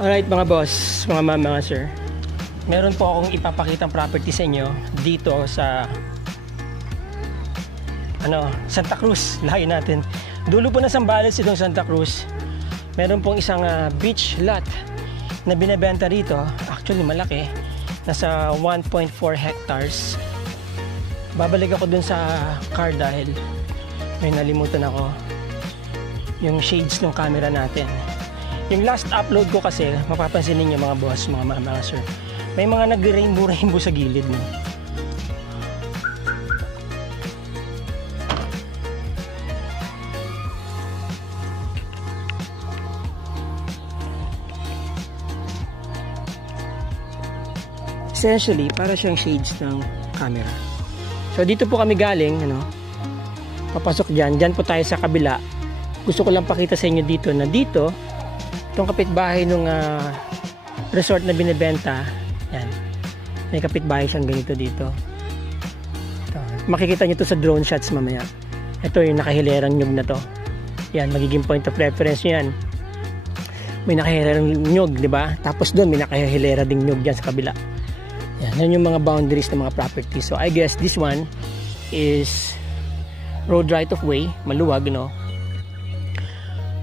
Alright mga boss, mga ma'am, mga sir, meron po akong ipapakitang property sa inyo dito sa Santa Cruz. Layo natin, dulo po na Zambales itong Santa Cruz. Meron pong isang beach lot na binebenta rito. Actually malaki, nasa 1.4 hectares. Babalik ako dun sa car dahil may nalimutan ako yung shades ng camera natin. Yung last upload ko kasi, mapapansin ninyo mga boss, mga sir, may mga nag-rainbow sa gilid mo. Essentially, para siyang shades ng camera. So dito po kami galing, papasok dyan po tayo sa kabila. Gusto ko lang pakita sa inyo dito na dito, itong kapitbahay ng resort na binibenta, yan, may kapitbahay siyang ganito dito. Ito. Makikita nyo to sa drone shots mamaya. Ito yung nakahilerang nyug na to. Yan, magiging point of reference nyo yan. May nakahilerang nyug, di ba? Tapos doon may nakahilera ding nyug dyan sa kabila. Yan yung mga boundaries ng mga property. So I guess this one is road right of way, maluwag,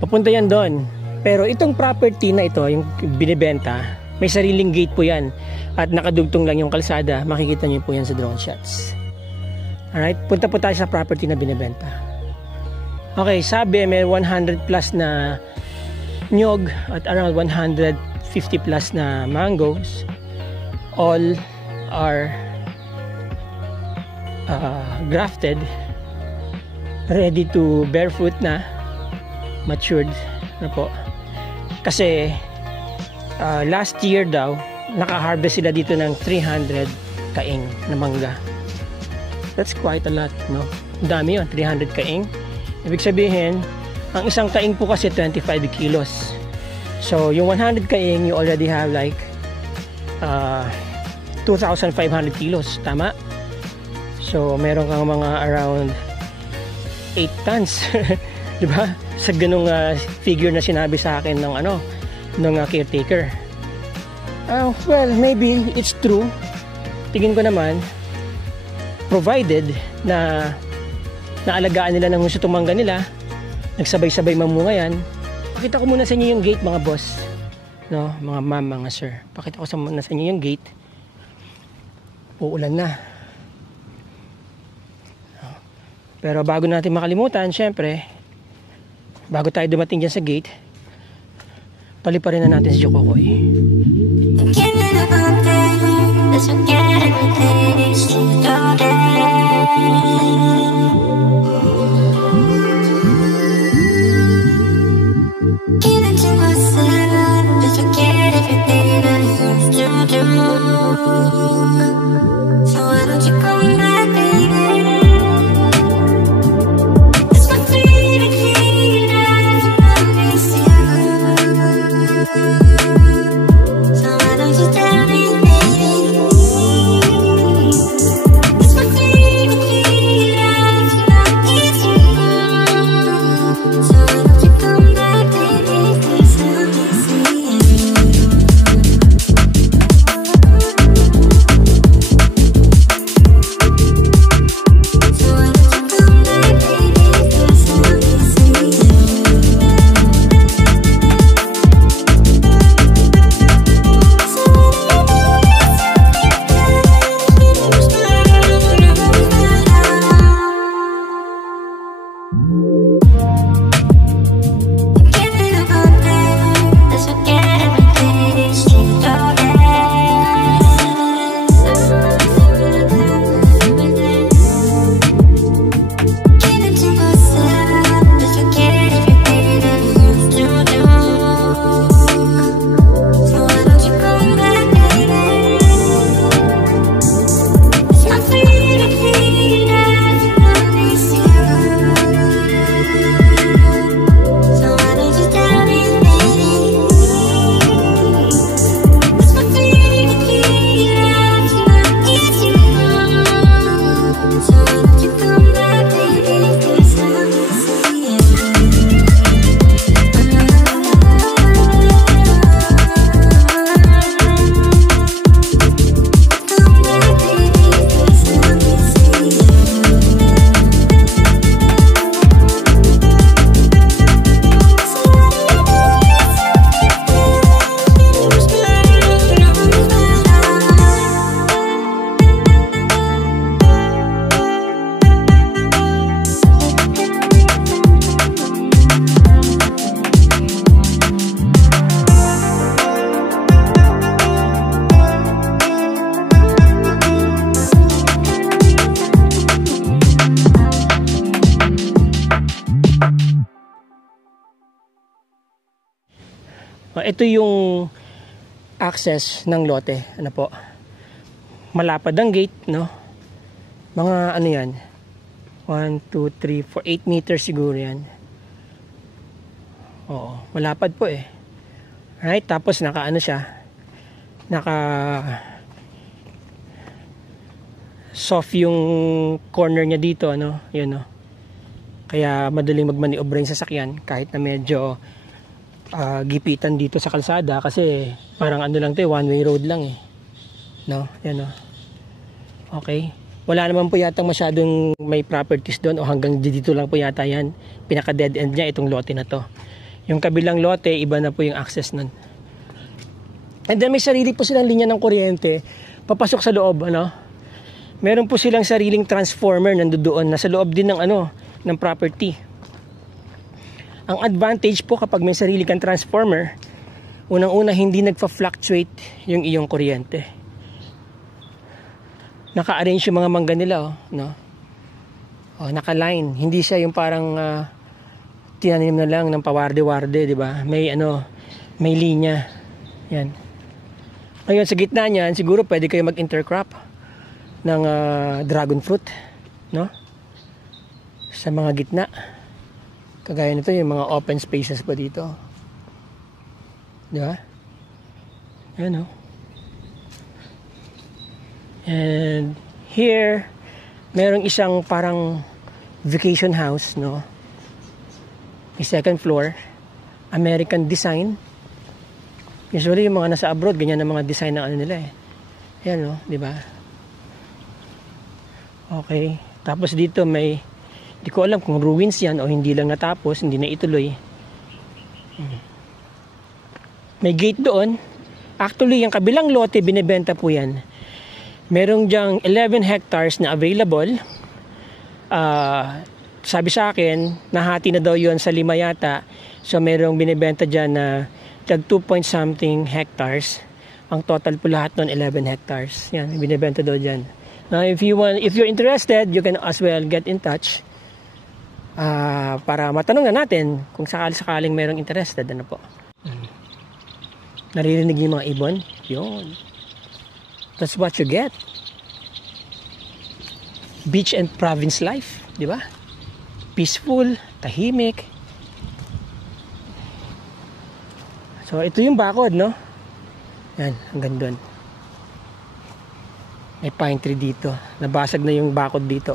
papunta yan doon. Pero itong property na ito, yung binibenta, may sariling gate po yan. At nakadugtong lang yung kalsada. Makikita nyo po yan sa drone shots. Alright, punta po tayo sa property na binibenta. Okay, sabi may 100 plus na nyog at around 150 plus na mangoes. All are grafted, ready to bear fruit na, matured na po. Kasi last year daw naka-harvest sila dito ng 300 kaing na mangga. That's quite a lot, dami yun, 300 kaing. Ibig sabihin, ang isang kaing po kasi 25 kilos. So yung 100 kaing, you already have like 2,500 kilos, tama? So meron kang mga around 8 tons diba? Sa ganung figure na sinabi sa akin ng caretaker. Well, maybe it's true. Tingin ko naman, provided na naalagaan nila ng gusto tumangga nila, nagsabay-sabay mamunga yan. Pakita ko muna sa inyo yung gate mga boss, mga ma'am, mga sir. Pakita ko muna sa inyo yung gate. Uulan na. Pero bago natin makalimutan, syempre, bago tayo dumating dyan sa gate, paliparin na natin si Jokokoy. ito yung access ng lote. Ano po? Malapad ang gate, no? Mga ano yan? 1, 2, 3, 4, 8 meters siguro yan. Oo, malapad po eh. Right? Tapos naka ano siya? Naka soft yung corner niya dito, ano? Yun, no? Kaya madaling magmaniobra yung sasakyan kahit na medyo gipitan dito sa kalsada kasi parang ano lang 'to, one-way road lang eh. No? Yan, no? Okay. Wala naman po yata masyadong may properties doon o hanggang dito lang po yata yan. Pinaka dead end niya itong lote na to. Yung kabilang lote, iba na po yung access nun. And then may sarili po silang linya ng kuryente papasok sa loob, ano? Meron po silang sariling transformer nandoon na sa loob din ng ano, ng property. Ang advantage po kapag may sarili kang transformer, unang-una hindi nagfa-fluctuate yung iyong kuryente. Naka-arrange yung mga mangga nila, oh, no? Oh, naka-line. Hindi siya yung parang tinanim na lang ng pawarde-warde, di ba? May ano, may linya. Yan. Ngayon sa gitna niyan, siguro pwede kayo mag-intercrop ng dragon fruit, no? Sa mga gitna. Kagaya nito yung mga open spaces pa dito. Di ba? Ayan, no? And here, merong isang parang vacation house, no? May second floor, American design. Usually yung mga nasa abroad, ganyan ang mga design ng ano nila eh. Ayan, no? Di ba? Okay. Tapos dito may, di ko alam kung ruins yan o hindi lang natapos, hindi na ituloy. May gate doon. Actually, yung kabilang lote, binibenta po yan. Merong dyang 11 hectares na available. Sabi sa akin, nahati na daw yun sa 5 yata. So, merong binibenta dyan na 2 point something hectares. Ang total po lahat nun, 11 hectares. Yan, binibenta daw dyan. Now, if you're interested, you can as well get in touch para matanong na natin kung sakaling merong interested. Ano po? Naririnig yung mga ibon? Yun. That's what you get. Beach and province life, di ba? Peaceful, tahimik. So, ito yung bakod, no? Yan, hanggang doon. May pine tree dito. Nabasag na yung bakod dito.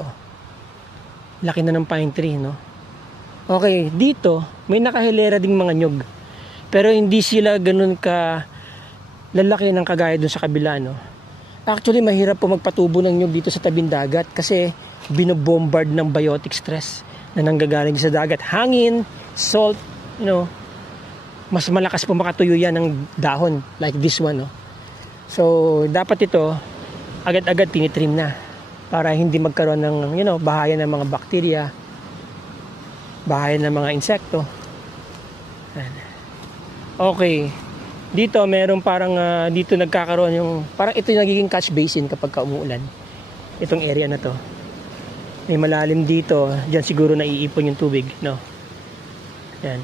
Laki na ng pine tree, no? Okay, dito, may nakahilera ding mga nyug. Pero hindi sila ganun ka lalaki ng kagaya dun sa kabila, no? Actually, mahirap po magpatubo ng nyug dito sa tabing dagat kasi binobombard ng biotic stress na nanggagaling sa dagat. Hangin, salt, you know, mas malakas po makatuyo yan ng dahon like this one, no? So, dapat ito agad-agad tinitrim na para hindi magkaroon ng, you know, bahaya ng mga bakterya, bahaya ng mga insekto. Okay. Dito meron parang dito nagkakaroon yung parang ito yung nagiging catch basin kapag umuulan. Itong area na to. May malalim dito, diyan siguro naiipon yung tubig, no. Yan.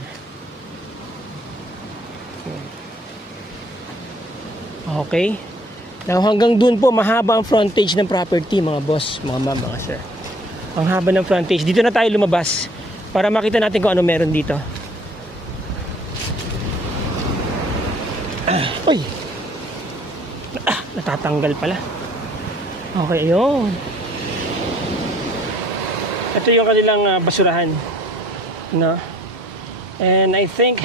Okay. Now hanggang doon po mahaba ang frontage ng property, mga boss, mga ma'am, mga sir. Ang haba ng frontage. Dito na tayo lumabas para makita natin kung ano meron dito. Uy! Natatanggal pala. Okay, yun. Ito yung kanilang basurahan. No? And I think,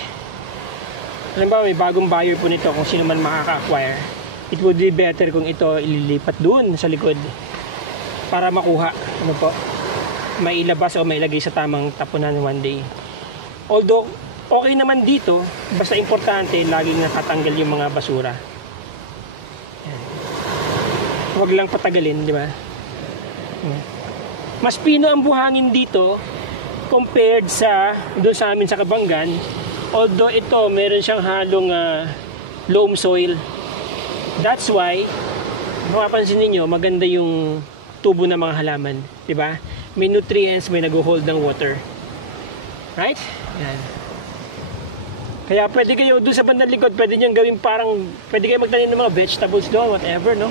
alam ba, may bagong buyer po nito kung sino man makaka-acquire. It would be better kung ito ililipat doon sa likod para makuha. Ano po? May ilabas o may ilagay sa tamang tapunan one day. Although, okay naman dito, basta importante laging natatanggal yung mga basura. Huwag lang patagalin, di ba? Mas pino ang buhangin dito compared sa doon sa amin sa Kabanggan. Although ito meron siyang halong loam soil. That's why mapapansin niyo maganda yung tubo ng mga halaman, di ba? May nutrients, may nag-hold ng water. Right? Yan. Kaya pwede kayo doon sa bandang likod, pwede nyo gawin parang, pwede kayo magtanim ng mga vegetables doon, whatever, no?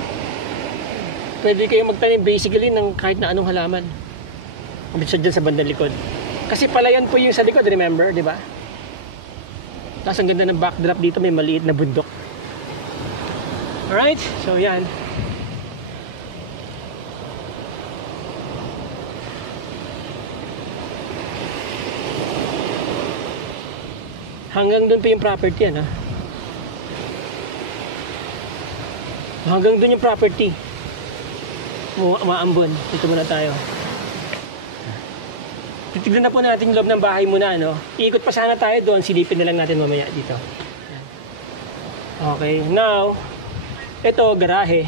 Pwede kayo magtanim basically ng kahit na anong halaman. Sa dyan sa bandang likod. Kasi palayan po yung sa likod, remember, di ba? Tapos ang ganda ng backdrop dito, may maliit na bundok. Alright, so yan. Hanggang doon pa yung property, ano? Hanggang doon yung property. Maambon. Dito muna tayo. Titignan na po natin yung loob ng bahay muna, ano? Iikot pa sana tayo doon. Silipin na lang natin mamaya dito. Okay, now, ito, garahe.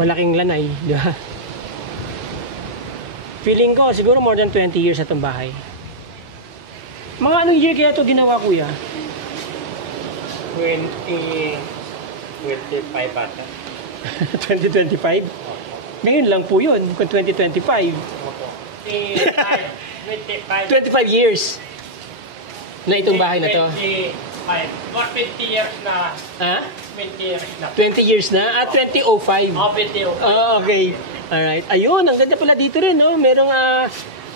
Malaking lanay, di ba? Feeling ko, siguro more than 20 years na itong bahay. Mga anong year kaya ito ginawa, kuya? 2025 ata. 2025? Ngayon lang po yun, kung 2025. 25 years na itong bahay na to. 25. More 20 years na. Ha? 20 years na. 20 years na? At 2005? Oh, 2005. Oh, okay. Alright. Ayun, ang ganda pala dito rin, no? Merong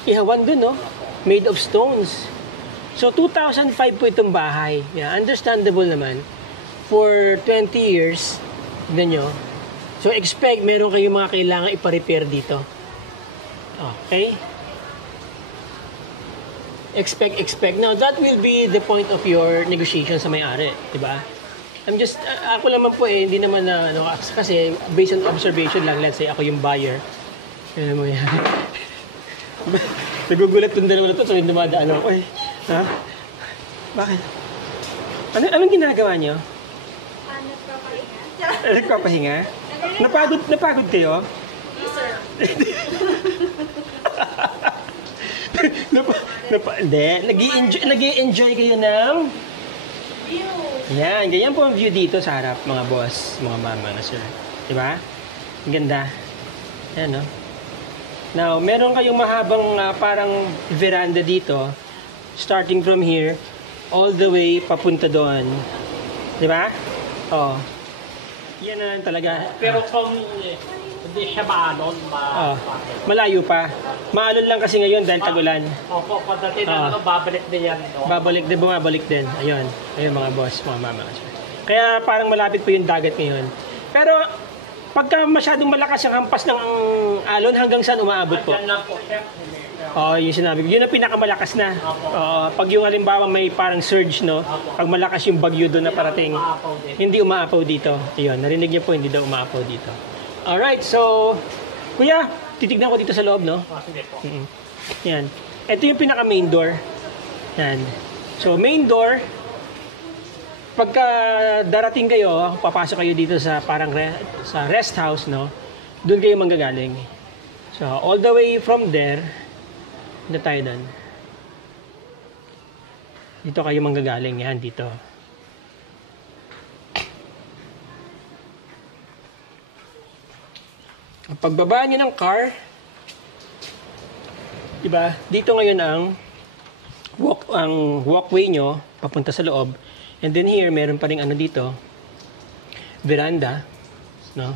ihawan dun, no? Made of stones. So, 2005 po itong bahay. Yeah, understandable naman. For 20 years, tignan nyo. So, expect meron kayong mga kailangan ipa-repair dito. Okay? Expect. Now, that will be the point of your negotiation sa may-ari. Diba? I'm just, ako naman po hindi naman na, kasi based on observation lang, let's say ako yung buyer. Alam mo yan. Nagugulat yung dalawa na ito, so yung dumadaan ako. Eh, ha? Bakit? Anong ginagawa niyo? Nagpapahinga. Nagpapahinga? Napagod kayo? Yes, sir. Nag-i-enjoy kayo ng View. yan, ganyan po ang view dito sa harap, mga boss, mga mama na sir. Diba? Ang ganda. Yan, no? Now, meron kayong mahabang parang veranda dito, starting from here, all the way papunta doon. Diba? Oh. Yan na talaga. Pero kung hindi siya maalon, malayo pa. Maalon lang kasi ngayon dahil tagulan. Opo, pagdating na babalik din yan. No? Bumabalik din. Ayun. Ayun mga boss, mga mama. Kaya parang malapit po yung dagat ngayon. Pero pagka masyadong malakas yung hampas ng alon, hanggang saan umaabot po? Diyan lang po siya. Yung sinabi ko. Yun ang pinakamalakas na. Pag yung halimbawa may parang surge, no? Pag malakas yung bagyo doon na parating, hindi umaapaw dito. Ayun, narinig niyo po, hindi daw umaapaw dito. Alright, so, kuya, titignan ko dito sa loob, no? Sige po. Yan. Ito yung pinaka main door. Yan. So, main door, pagka darating kayo, papasok kayo dito sa parang sa rest house, no? Doon kayo manggagaling. So, all the way from there, na tayo doon. Dito kayo manggagaling. Yan, dito. Pagbaba nyo ng car, diba, dito ngayon ang walkway nyo papunta sa loob. And then here, meron pa rin ano dito, veranda, no?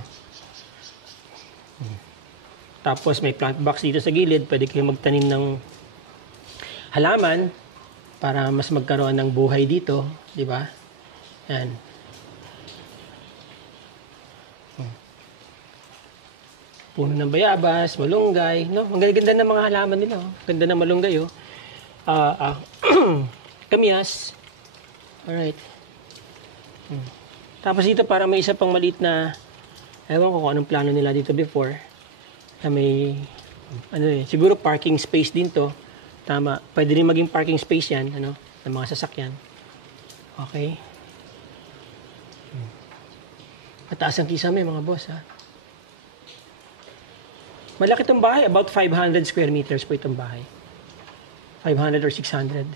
Tapos may plant box dito sa gilid, pwede kayo magtanim ng halaman para mas magkaroon ng buhay dito, diba? Yan. Puno ng bayabas, malunggay, no? Ang ganda ng mga halaman nila, oh. Ganda ng malunggay, oh. Kamyas. Alright. Tapos dito para may isa pang maliit na, ewan ko kung anong plano nila dito before. Na may, siguro parking space din to. Tama. Pwede rin maging parking space yan, ano, ng mga sasakyan. Okay. Mataas ang kisame, mga boss, ha. Malaki itong bahay. About 500 square meters po itong bahay. 500 or 600.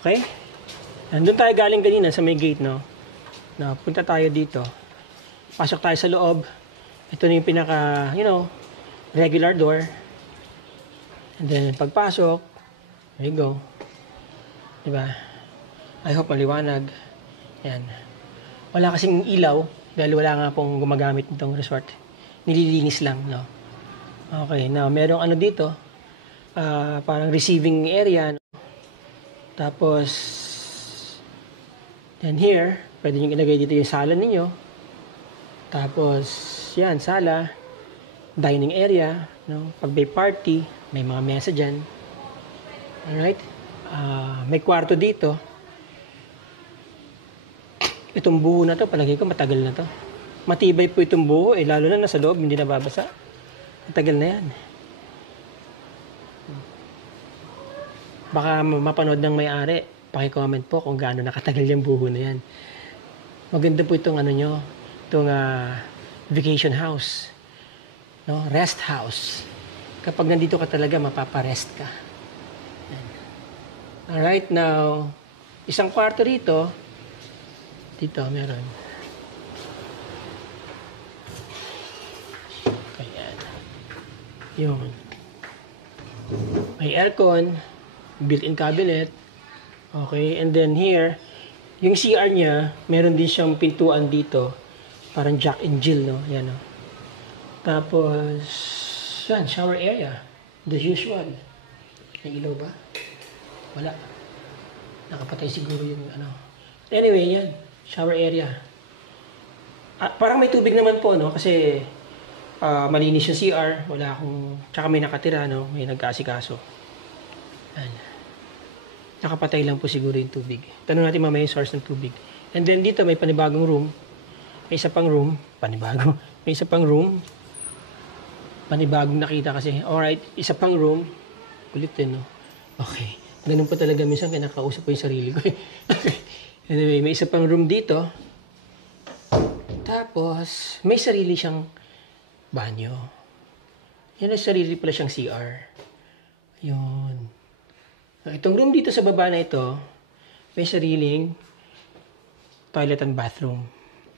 Okay? Nandun tayo galing kanina sa may gate, no? Na punta tayo dito. Pasok tayo sa loob. Ito na yung pinaka, regular door. And then, pagpasok, there you go. Diba? I hope maliwanag. Yan. Wala kasing ilaw dahil wala nga pong gumagamit nitong resort. Nililinis lang, no? Okay, now merong ano dito, parang receiving area. No? Tapos, then here, pwede nyo ilagay dito yung sala ninyo. Tapos, yan, sala, dining area, no? Pag may party, may mga mesa dyan. Alright? May kwarto dito. Itong buo na to, palagi ko matagal na to. Matibay po itong buo, lalo na nasa loob, hindi nababasa. Matagal na yan. Baka mapanood ng may-ari, paki-comment po kung gaano nakatagal yung buo na yan. Maganda po itong ano nyo, itong vacation house. No? Rest house. Kapag nandito ka talaga, mapaparest ka. Yan. Alright, now, isang kwarto rito, dito, meron. Ayan. Yun. May aircon, built-in cabinet. Okay, and then here, yung CR niya, meron din siyang pintuan dito. Parang Jack and Jill, no? Yan, no? Tapos, yan, shower area. The usual. May ilaw ba? Wala. Nakapatay siguro yung ano. Anyway, yan. Shower area. Parang may tubig naman po, no? Kasi malinis yung CR. Wala akong... Tsaka may nakatira, no? May nagkaasikaso. Yan. Nakapatay lang po siguro yung tubig. Tanong natin mamaya yung source ng tubig. And then dito may panibagong room. May isa pang room. Panibago. May isa pang room. Panibagong nakita kasi. Alright, isa pang room. Kulit din, no? Okay. Ganun po talaga minsan kinakausap ko yung sarili ko. Anyway, may isa pang room dito. Tapos, may sarili siyang banyo. Yan ang sarili pala siyang CR. Yun. Itong room dito sa baba na ito, may sariling toilet and bathroom.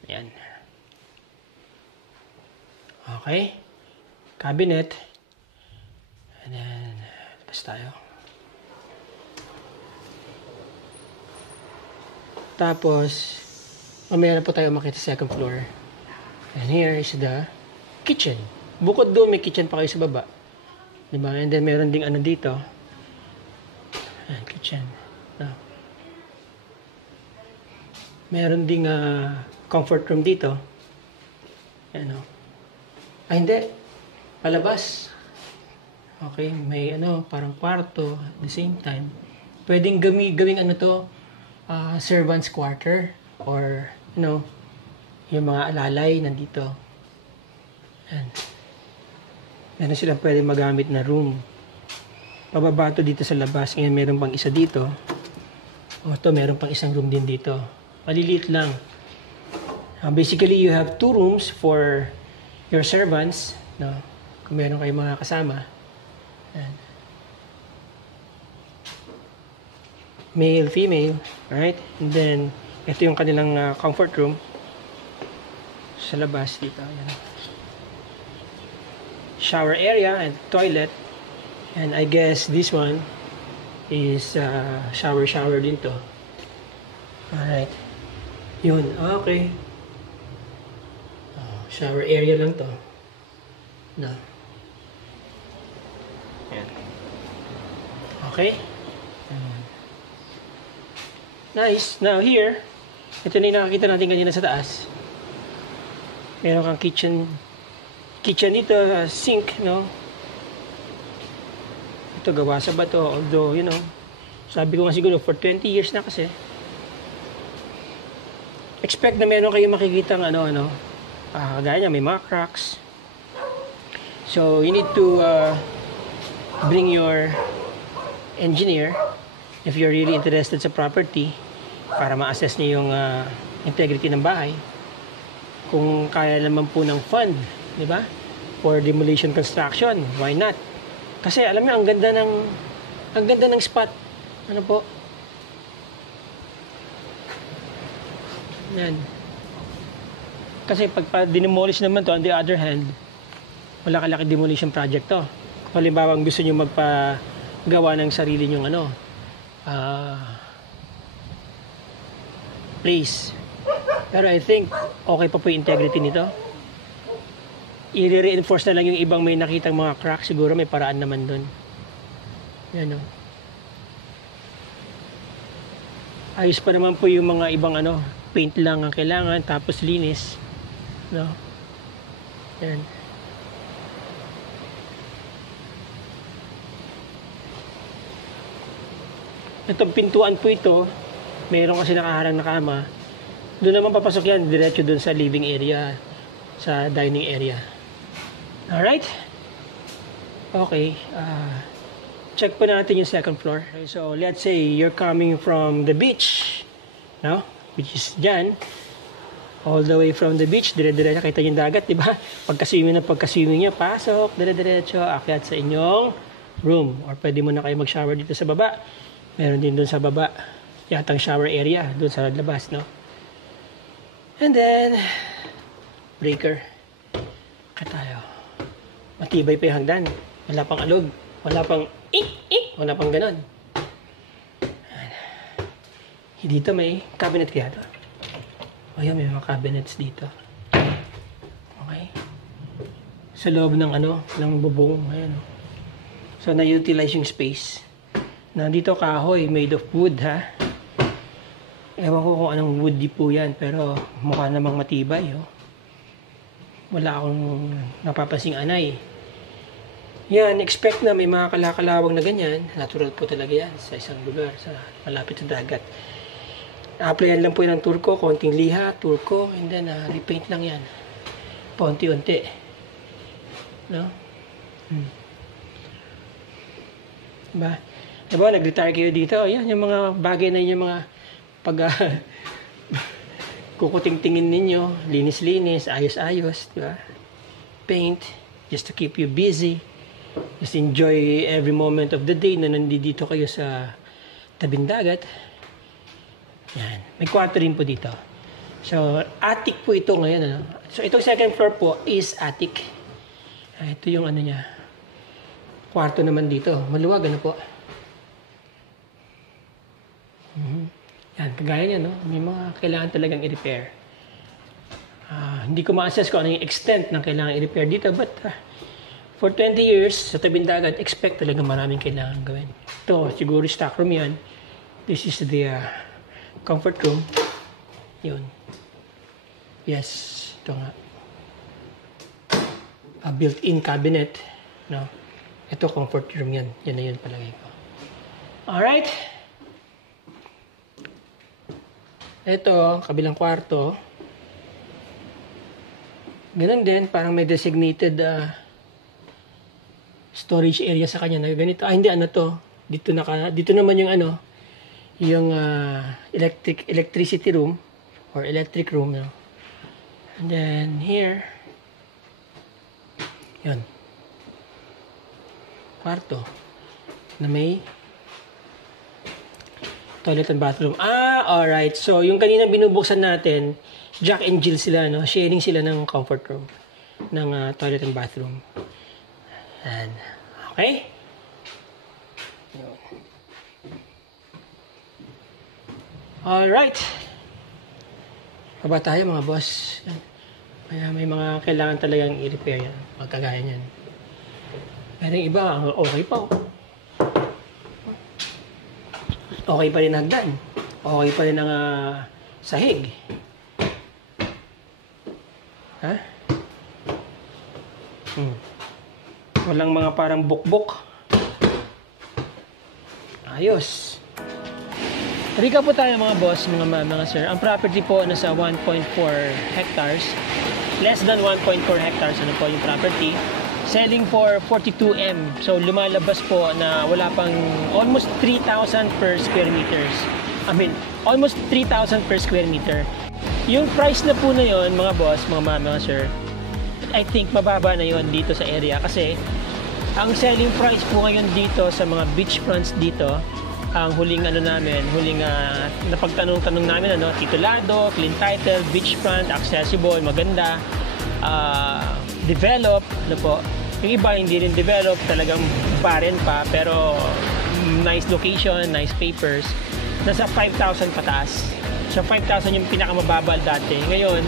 Yan. Okay. Cabinet. And then, labas tayo. Tapos, mamaya na po tayo makita sa second floor. And here is the kitchen. Bukod doon, may kitchen pa kayo sa baba. Diba? And then, meron ding ano dito. Ayan, kitchen. No. Meron ding comfort room dito. Ayan, no. Hindi. Palabas. Okay, may ano, parang kwarto at the same time. Pwedeng gawing ano to, servant's quarter or, you know, yung mga alalay nandito. Ayan. Meron silang pwedeng magamit na room. Pababa to dito sa labas. Ngayon meron pang isa dito. O ito, meron pang isang room din dito. Maliliit lang. Basically, you have 2 rooms for your servants. No? Kung meron kayong mga kasama. Ayan. Male, female. Alright? And then, ito yung kanilang comfort room. Sa labas dito. Ayan. Shower area and toilet. And I guess this one is shower din to. Alright. Yun. Okay. Shower area lang to. No. Ayan. Okay. Nice. Now here, ito na yung nakakita natin kanina sa taas. Meron kang kitchen dito, sink, no? Ito gawa sa bato, although, you know, sabi ko nga siguro for 20 years na kasi. Expect na meron kayong makikita ng gaya niya, may mga cracks. So, you need to bring your engineer if you're really interested sa property para ma-assess niyo yung integrity ng bahay. Kung kaya naman po ng fund, di ba? For demolition construction, why not? Kasi alam niyo, ang ganda ng spot. Ano po? Yan. Kasi pag dinemolish naman to, on the other hand, wala kalaki demolition project to. Kung halimbawa gusto niyo magpagawa ng sarili niyong place. Pero I think okay pa po yung integrity nito. I-reinforce na lang yung ibang may nakitang mga crack. Siguro may paraan naman dun. Yan o. Ayos pa naman po yung mga ibang ano, paint lang ang kailangan, tapos linis. No? Yan. Itong pintuan po ito, mayroon kasi nakaharang na kama. Doon naman papasok yan, diretso doon sa living area, sa dining area. Alright? Okay. Check po natin yung second floor. Okay, so, let's say you're coming from the beach, no? Which is dyan. All the way from the beach, dire-diretso, kita yung dagat, di ba? Pagka-swimming niya, pasok, dire-diretso, akyat sa inyong room. Or pwede mo na kayo mag-shower dito sa baba. Meron din doon sa baba, yatang shower area, doon sa labas, no? And then, breaker. Tayo. Matibay pa yung hagdan. Wala pang alog. Wala pang wala pang ganon. Dito may cabinet kaya to. O yan, may mga cabinets dito. Okay. Sa loob ng ano, ng bubong. Ayan. So, na-utilize yung space. Nandito kahoy, made of wood, ha? Ewan ko kung anong woody po yan, pero mukha namang matibay, oh. Wala akong napapansing anay. Yan, expect na may mga kalakalawang na ganyan. Natural po talaga yan sa isang lugar, sa malapit sa dagat. Na-applyan lang po yan ng turko, konting liha, turko, and then repaint lang yan. Paunti-unti. No? Diba? Diba, nag-retire kayo dito. Yan, yung mga bagay na yun, yung mga pag kukuting-tingin ninyo, linis-linis, ayos-ayos, di ba? Paint, just to keep you busy. Just enjoy every moment of the day na nandito kayo sa tabing dagat. Yan. May kwarto rin po dito. So, attic po ito ngayon. Ano? So, itong second floor po is attic. Ito yung ano niya. Kwarto naman dito. Maluwag, ano po? Yan, kagaya niya, no? May mga kailangan talagang i-repair. Hindi ko ma-assess kung ano yung extent ng kailangan i-repair dito, but for 20 years, sa tabing dagat, expect talaga maraming kailangan gawin. Ito, siguro stock room yan. This is the comfort room. Yun. Yes, ito nga. A built-in cabinet. No? Ito, comfort room yan. Yan na yun palagay ko. Alright. Ito, kabilang kwarto. Ganun din, parang may designated storage area sa kanya na ganito. Hindi, ano to. Dito naman yung ano, yung electricity room or electric room. No? And then here, yun. Kwarto na may toilet and bathroom. Alright. So, yung kanina binubuksan natin, Jack and Jill sila, no? Sharing sila ng comfort room. Ng toilet and bathroom. And, okay? Alright. Baba tayo mga boss. May mga kailangan talagang i-repair yan. Magkagaya niyan. Pero yung iba, okay pa. Okay pa rin hagdan. Okay pa rin ang sahig. Ha? Walang mga parang bukbok. Ayos. Rika po tayo mga boss, mga sir. Ang property po nasa 1.4 hectares. Less than 1.4 hectares ano po yung property. Selling for 42M. So, lumalabas po na wala pang almost 3,000 per square meters. I mean, almost 3,000 per square meter. Yung price na po na yon mga boss, mga sir, I think mababa na yon dito sa area. Kasi, ang selling price po ngayon dito sa mga beachfronts dito, ang huling napagtanong-tanong namin, titulado, clean title, beachfront, accessible, maganda, develop, po. Yung iba hindi rin develop, talagang barren pa, pero nice location, nice papers. Nasa 5,000 pataas. So 5,000 yung pinakamababal dati. Ngayon,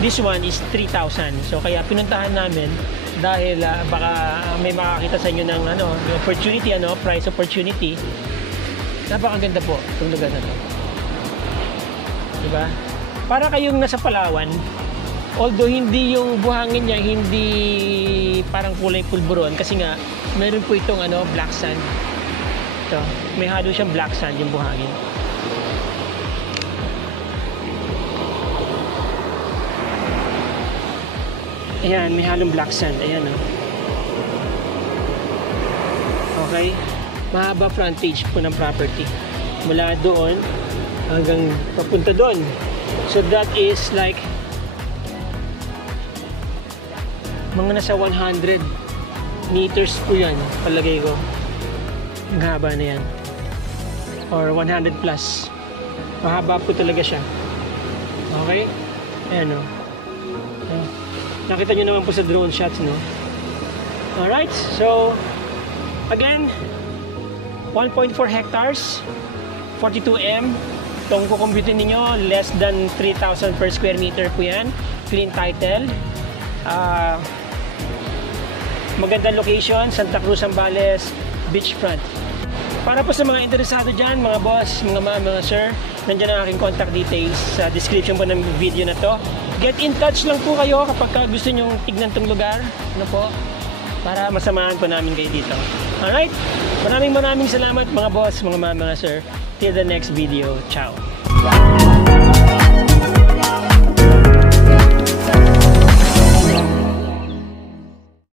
this one is 3,000. So kaya pinuntahan namin dahil baka may makakita sa inyo ng opportunity, price opportunity. Napakaganda po itong lugar na to. Diba? Para kayong nasa Palawan, although hindi yung buhangin niya, hindi parang kulay pulburon kasi nga meron po itong black sand. Ito, may halo siyang black sand yung buhangin. Ayan, may halong black sand. Ayan, Okay. Mahaba frontage po ng property. Mula doon hanggang papunta doon. So that is like mga nasa 100 meters po yan, palagay ko. Ang haba na yan. Or 100 plus. Mahaba po talaga siya. Okay? Ayan, Nakita nyo naman po sa drone shots, no? Alright, so again, 1.4 hectares, 42M. Kung kukumputin ninyo, less than 3,000 per square meter po yan. Clean title. Magandang location, Santa Cruz, Zambales, beachfront. Para po sa mga interesado dyan, mga boss, mga ma'am, mga sir, nandiyan ang aking contact details sa description po ng video na to. Get in touch lang po kayo kapag gusto nyong tignan tong lugar, para masamahan po namin kayo dito. Alright? Maraming salamat mga boss, mga ma'am, mga sir. Till the next video. Ciao!